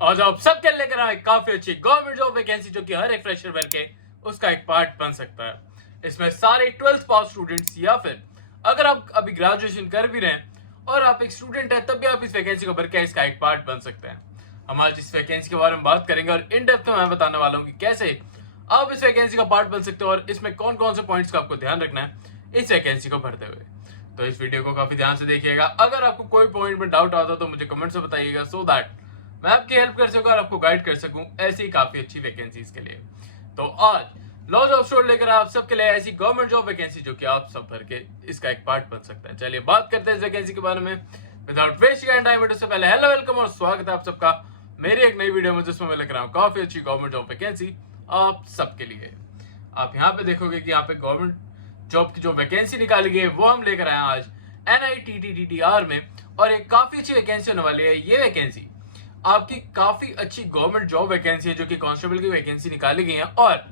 आज आप सबके लेकर आए काफी अच्छी गवर्नमेंट जॉब वैकेंसी जो कि हर एक फ्रेशर वर्ग के उसका एक पार्ट बन सकता है। इसमें सारे 12th पास स्टूडेंट्स या फिर अगर आप अभी ग्रेजुएशन कर भी रहे हैं और आप एक स्टूडेंट है तब भी आप इस वैकेंसी को भर के इसका एक पार्ट बन सकते हैं। हम आज इस वैकेंसी के बारे में बात करेंगे और इन डेप्थ में मैं बताने वाला हूँ कि कैसे आप इस वैकेंसी का पार्ट बन सकते हो और इसमें कौन कौन से पॉइंट्स का आपको ध्यान रखना है इस वैकेंसी को भरते हुए। तो इस वीडियो को काफी ध्यान से देखिएगा। अगर आपको कोई पॉइंट में डाउट आता तो मुझे कमेंट से बताइएगा सो दैट मैं आपकी हेल्प कर सकूं और आपको गाइड कर सकूं ऐसी काफी अच्छी वैकेंसीज के लिए। तो आज लॉ जॉब स्टोर लेकर आप सबके लिए ऐसी गवर्नमेंट जॉब वैकेंसी जो कि आप सब भर के इसका एक पार्ट बन सकता है। चलिए बात करते हैं इस वैकेंसी के बारे में विदाउट वेस्टिंग एनी टाइम। इससे पहले हेलो वेलकम और स्वागत है आप सबका मेरी एक नई वीडियो में जिसमें मैं लेकर आऊँ काफी अच्छी गवर्नमेंट जॉब वैकेंसी आप सबके लिए। आप यहाँ पे देखोगे कि यहाँ पे गवर्नमेंट जॉब की जो वैकेंसी निकाली गई है वो हम लेकर आए आज NITTTR में और एक काफी अच्छी वैकेंसी होने वाली है। ये वैकेंसी आपकी काफी अच्छी गवर्नमेंट जॉब वैकेंसी है जो कि कांस्टेबल की वैकेंसी निकाली गई है और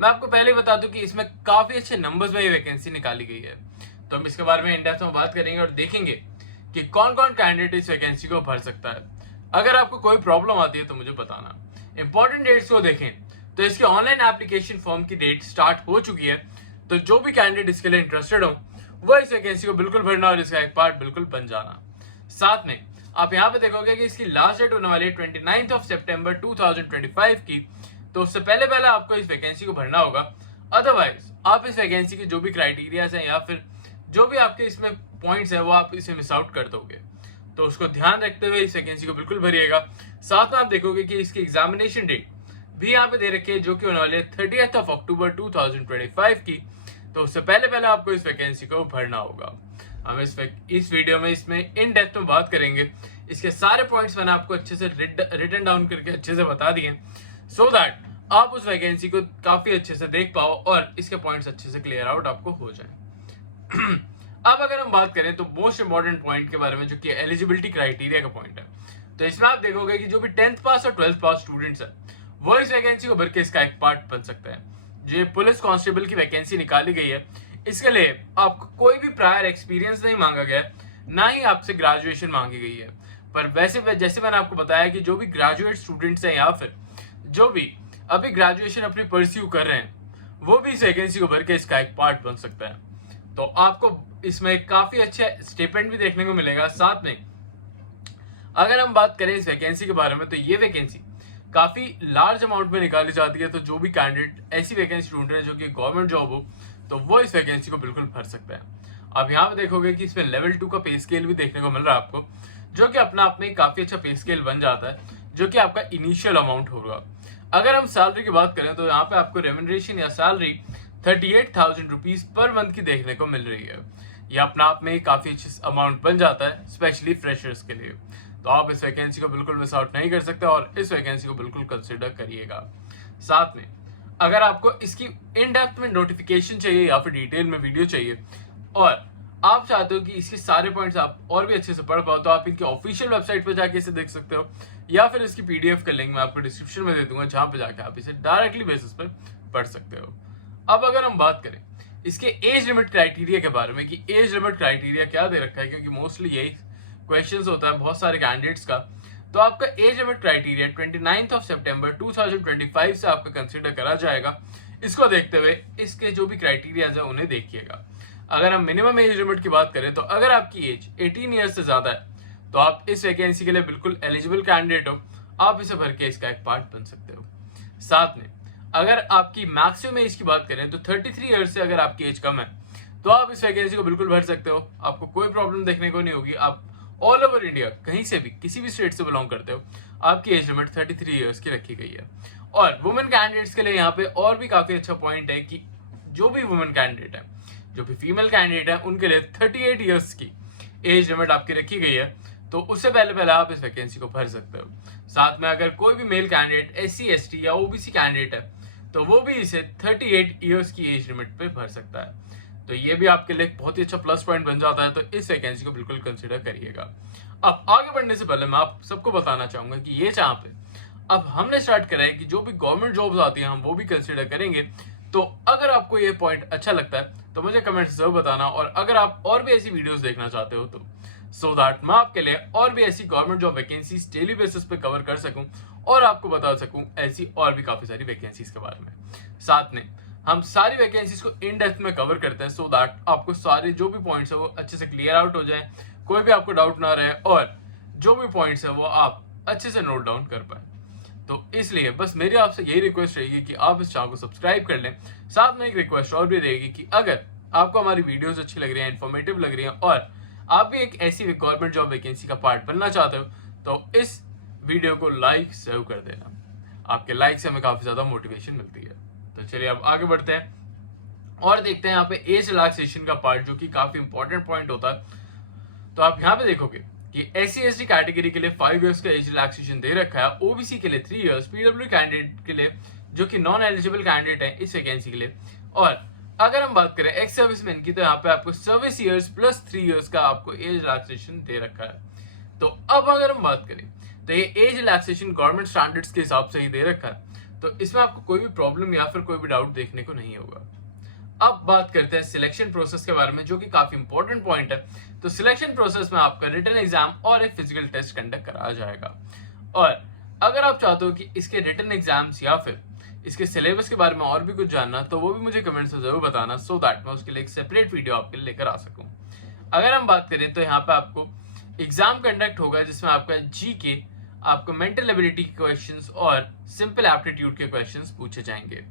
मैं आपको पहले बता दूं कि इसमें काफी अच्छे नंबर्स में ये वैकेंसी निकाली गई है। तो हम इसके बारे में इन डेप्थ में बात करेंगे और देखेंगे कि कौन कौन कैंडिडेट इस वैकेंसी को भर सकता है। अगर आपको कोई प्रॉब्लम आती है तो मुझे बताना। इंपॉर्टेंट डेट्स को देखें तो इसके ऑनलाइन एप्लीकेशन फॉर्म की डेट स्टार्ट हो चुकी है। तो जो भी कैंडिडेट इसके लिए इंटरेस्टेड हो वो इस वैकेंसी को बिल्कुल भरना और इसका एक पार्ट बिल्कुल बन जाना। साथ में आप यहाँ पे देखोगे कि इसकी लास्ट डेट होने वाली है 29 सितंबर 2025 की। तो उससे पहले आपको इस वैकेंसी को भरना होगा। अदरवाइज आप इस वैकेंसी के जो भी क्राइटेरियाज हैं या फिर जो भी आपके इसमें पॉइंट्स है वो आप इसे मिस आउट कर दोगे। तो उसको ध्यान रखते हुए इस वैकेंसी को बिल्कुल भरिएगा। साथ में आप देखोगे कि इसकी एग्जामिनेशन डेट भी यहाँ पे दे रखी है जो कि होने वाली है 30 अक्टूबर 2025 की। तो उससे पहले आपको इस वैकेंसी को भरना होगा। हम इस वीडियो में इसमें इन डेप्थ में बात करेंगे। इसके सारे पॉइंट्स मैंने आपको अच्छे से रिटन डाउन करके अच्छे से बता दिए सो दैट आप उस वैकेंसी को काफी अच्छे से देख पाओ और इसके पॉइंट्स अच्छे से क्लियर आउट आपको हो जाए। अब अगर हम बात करें तो मोस्ट इंपॉर्टेंट पॉइंट के बारे में जो कि एलिजिबिलिटी क्राइटेरिया का पॉइंट है। तो इसमें आप देखोगे कि जो भी 10th पास और 12th पास स्टूडेंट्स है वो इस वैकेंसी को भर के इसका एक पार्ट बन सकता है। जो पुलिस कांस्टेबल की वैकेंसी निकाली गई है इसके लिए आपको कोई भी प्रायर एक्सपीरियंस नहीं मांगा गया है, ना ही आपसे ग्रेजुएशन मांगी गई है। पर वैसे जैसे मैंने आपको बताया कि जो भी ग्रेजुएट स्टूडेंट्स हैं या फिर जो भी अभी ग्रेजुएशन अपनी परस्यू कर रहे हैं वो भी इस वैकेंसी को भर के इसका एक पार्ट बन सकता है। तो आपको इसमें काफी अच्छे स्टिपेंड भी देखने को मिलेगा। साथ में अगर हम बात करें इस वैकेंसी के बारे में तो ये वैकेंसी काफी लार्ज अमाउंट में निकाली जाती है। तो जो भी कैंडिडेट ऐसी वैकेंसी ढूंढ रहे हैं जो कि गवर्नमेंट जॉब हो तो वो इस वैकेंसी को बिल्कुल भर सकता है। अब यहाँ पे देखोगे कि इसमें लेवल 2 का पे स्केल भी देखने को मिल रहा है आपको जो कि अपना आप में काफी अच्छा पे स्केल बन जाता है जो कि आपका इनिशियल अमाउंट होगा। अगर हम सैलरी की बात करें तो यहाँ पे आपको रेम्यूनरेशन या सैलरी 38,000 रुपीज पर मंथ की देखने को मिल रही है। यह अपना आप में काफी अच्छा अमाउंट बन जाता है स्पेशली फ्रेशर्स के लिए। तो आप इस वैकेंसी को बिल्कुल मिस आउट नहीं कर सकते और इस वैकेंसी को बिल्कुल कंसिडर करिएगा। साथ में अगर आपको इसकी इन डेप्थ में नोटिफिकेशन चाहिए या फिर डिटेल में वीडियो चाहिए और आप चाहते हो कि इसके सारे पॉइंट्स आप और भी अच्छे से पढ़ पाओ तो आप इनकी ऑफिशियल वेबसाइट पर जाके इसे देख सकते हो या फिर इसकी PDF का लिंक मैं आपको डिस्क्रिप्शन में दे दूंगा जहां पे जाके आप इसे डायरेक्टली बेसिस पर पढ़ सकते हो। अब अगर हम बात करें इसके एज लिमिट क्राइटेरिया के बारे में कि एज लिमिट क्राइटेरिया क्या दे रखा है क्योंकि मोस्टली यही क्वेश्चंस होता है बहुत सारे कैंडिडेट्स का। तो आपका एज लिमिट क्राइटेरिया 29 सितंबर 2025 से आपका कंसीडर करा जाएगा। इसको देखते हुए इसके जो भी क्राइटेरिया है उन्हें देखिएगा। अगर हम मिनिमम एज लिमिट की बात करें तो अगर आपकी एज 18 ईयर्स से ज्यादा है तो आप इस वैकेंसी के लिए बिल्कुल एलिजिबल कैंडिडेट हो। आप इसे भर के इसका एक पार्ट बन सकते हो। साथ में अगर आपकी मैक्सिमम एज की बात करें तो 33 ईयर्स से अगर आपकी एज कम है तो आप इस वैकेंसी को बिल्कुल भर सकते हो। आपको कोई प्रॉब्लम देखने को नहीं होगी। आप ऑल ओवर इंडिया कहीं से भी किसी भी स्टेट से बिलोंग करते हो आपकी एज लिमिट 33 ईयर्स की रखी गई है। और वुमेन कैंडिडेट्स के लिए यहाँ पे और भी काफी अच्छा पॉइंट है कि जो भी वुमेन कैंडिडेट है जो भी फीमेल कैंडिडेट है उनके लिए 38 ईयर्स की एज लिमिट आपकी रखी गई है। तो उससे पहले आप इस वैकेंसी को भर सकते हो। साथ में अगर कोई भी मेल कैंडिडेट SC ST या OBC कैंडिडेट है तो वो भी इसे 38 ईयर्स की एज लिमिट पे भर सकता है। तो ये भी आपके लिए बहुत ही अच्छा प्लस पॉइंट बन जाता है। तो इस वैकेंसी को बिल्कुल कंसीडर करिएगा। अब आगे बढ़ने से पहले मैं आप सबको बताना चाहूंगा कि ये जहाँ पे अब हमने स्टार्ट करा है कि जो भी गवर्नमेंट जॉब्स आती हैं हम वो भी कंसीडर करेंगे। तो अगर आपको ये पॉइंट अच्छा लगता है तो मुझे कमेंट जरूर बताना और अगर आप और भी ऐसी वीडियोस देखना चाहते हो तो सो दैट मैं आपके लिए और भी ऐसी government job vacancies daily basis पे कवर कर सकूं और आपको बता सकूं ऐसी और भी काफी सारी वैकेंसीज के बारे में। साथ में हम सारी वैकेंसीज को इन डेप्थ में कवर करते हैं सो दैट आपको सारे जो भी पॉइंट्स है वो अच्छे से क्लियर आउट हो जाए, कोई भी आपको डाउट ना रहे और जो भी पॉइंट्स है वो आप अच्छे से नोट डाउन कर पाए। तो इसलिए बस मेरी आपसे यही रिक्वेस्ट रहेगी कि आप इस चैनल को सब्सक्राइब कर लें। साथ में एक रिक्वेस्ट और भी रहेगी कि अगर आपको हमारी वीडियोस अच्छी लग रही हैं, इन्फॉर्मेटिव लग रही हैं और आप भी एक ऐसी गवर्नमेंट जॉब वैकेंसी का पार्ट बनना चाहते हो तो इस वीडियो को लाइक जरूर कर देना। आपके लाइक से हमें काफी ज्यादा मोटिवेशन मिलती है। तो चलिए अब आगे बढ़ते हैं और देखते हैं यहाँ पे एज रिलैक्सेशन का पार्ट, जो कि काफी इंपॉर्टेंट पॉइंट होता है। तो आप यहाँ पे देखोगे कि SC/ST कैटेगरी के लिए 5 इयर्स का एज रिलैक्सेशन दे रखा है, OBC के लिए 3 इयर्स, PW कैंडिडेट के लिए जो कि नॉन एलिजिबल कैंडिडेट है इस वैकेंसी के लिए। और अगर हम बात करें एक्स सर्विसमैन की तो यहाँ पे आपको सर्विस इयर्स प्लस 3 इयर्स का आपको एज रिलैक्सेशन दे रखा है। तो अब अगर हम बात करें तो ये एज रिलैक्सेशन गवर्नमेंट स्टैंडर्ड्स के हिसाब से ही दे रखा है, तो इसमें आपको कोई भी प्रॉब्लम या फिर कोई भी डाउट देखने को नहीं होगा। अब बात करते हैं सिलेक्शन प्रोसेस के बारे में, जो कि काफी इंपॉर्टेंट पॉइंट है। तो सिलेक्शन प्रोसेस में आपका रिटन एग्जाम और एक फिजिकल टेस्ट कंडक्ट कराया जाएगा। और अगर आप चाहते हो कि इसके रिटन एग्जाम्स या फिर इसके सिलेबस के बारे में और भी कुछ जानना, तो वो भी मुझे कमेंट्स में जरूर बताना सो दैट मैं उसके लिए एक सेपरेट वीडियो आपके लिए लेकर आ सकूं। अगर हम बात करें तो यहाँ पे आपको एग्जाम कंडक्ट होगा जिसमें आपका GK, आपको मेंटल एबिलिटी के क्वेश्चंस और सिंपल एप्टीट्यूड के क्वेश्चंस पूछे जाएंगे।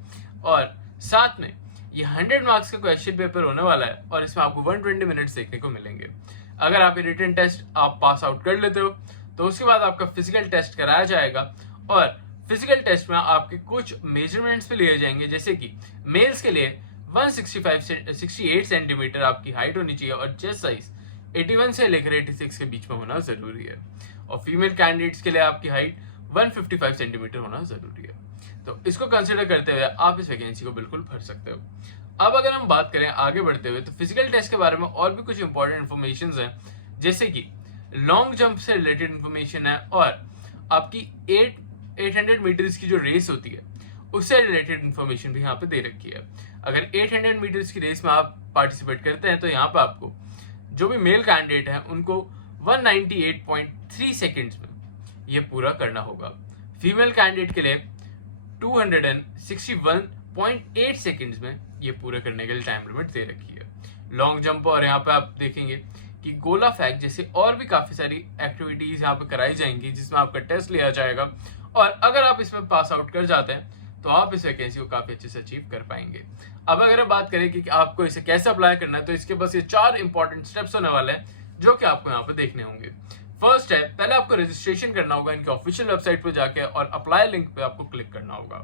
और साथ में ये 100 मार्क्स का क्वेश्चन पेपर होने वाला है और इसमें आपको 120 मिनट्स देखने को मिलेंगे। अगर आप ये रिटन टेस्ट आप पास आउट कर लेते हो तो उसके बाद आपका फिजिकल टेस्ट कराया जाएगा और फिजिकल टेस्ट में आपके कुछ मेजरमेंट्स भी लिए जाएंगे, जैसे कि मेल्स के लिए 168 सेंटीमीटर आपकी हाइट होनी चाहिए और चेस्ट साइज 81 से लेकर 86 के बीच में होना जरूरी है। और फीमेल कैंडिडेट्स के लिए आपकी हाइट 155 सेंटीमीटर होना जरूरी है। तो इसको कंसिडर करते हुए आप इस वैकेंसी को बिल्कुल भर सकते हो। अब अगर हम बात करें आगे बढ़ते हुए तो फिजिकल टेस्ट के बारे में और भी कुछ इंपॉर्टेंट इन्फॉर्मेशन है, जैसे कि लॉन्ग जंप से रिलेटेड इन्फॉर्मेशन है और आपकी 800 मीटर्स की जो रेस होती है उससे रिलेटेड इन्फॉर्मेशन भी यहाँ पे दे रखी है। अगर 800 मीटर्स की रेस में आप पार्टिसिपेट करते हैं तो यहाँ पे आपको जो भी मेल कैंडिडेट हैं उनको 198.3 सेकेंड्स में ये पूरा करना होगा। फीमेल कैंडिडेट के लिए 261.8 सेकेंड्स में ये पूरे करने के लिए टाइम लिमिट दे रखी है। लॉन्ग जंप और यहाँ पे आप देखेंगे कि गोला फेंक जैसे और भी काफी सारी एक्टिविटीज यहाँ पे कराई जाएंगी जिसमें आपका टेस्ट लिया जाएगा और अगर आप इसमें पास आउट कर जाते हैं तो आप इस वैकेंसी को काफी अच्छे से अचीव कर पाएंगे। अब अगर हम बात करें कि आपको इसे कैसे अप्लाई करना है तो इसके बस ये 4 इंपॉर्टेंट स्टेप्स होने वाले हैं जो कि आपको यहाँ पे देखने होंगे। फर्स्ट है, पहले आपको रजिस्ट्रेशन करना होगा इनके ऑफिशियल वेबसाइट पर जाके और अप्लाई लिंक पे आपको क्लिक करना होगा।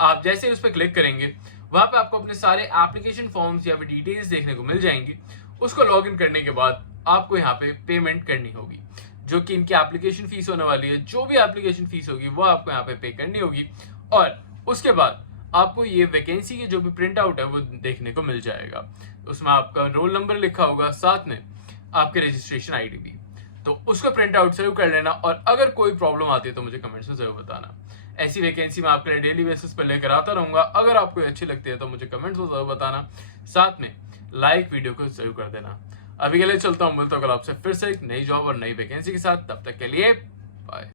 आप जैसे ही उस पर क्लिक करेंगे वहां पे आपको अपने सारे एप्लीकेशन फॉर्म्स या फिर डिटेल्स देखने को मिल जाएंगी। उसको लॉग इन करने के बाद आपको यहाँ पे पेमेंट करनी होगी, जो कि इनकी एप्लीकेशन फीस होने वाली है। जो भी एप्लीकेशन फीस होगी वो आपको यहाँ पे करनी होगी और उसके बाद आपको ये वैकेंसी के जो भी प्रिंट आउट है वो देखने को मिल जाएगा। उसमें आपका रोल नंबर लिखा होगा, साथ में आपके रजिस्ट्रेशन ID भी, तो उसको प्रिंट आउट जरूर कर लेना। और अगर कोई प्रॉब्लम आती है तो मुझे कमेंट्स में जरूर बताना। ऐसी वैकेंसी मैं आपके लिए डेली बेसिस पर लेकर आता रहूंगा। अगर आपको अच्छी लगती है तो मुझे कमेंट्स में जरूर बताना, साथ में लाइक वीडियो को जरूर कर देना। अभी के लिए चलता हूँ, मिलता हूँ कल आपसे फिर से एक नई जॉब और नई वैकेंसी के साथ। तब तक के लिए बाय।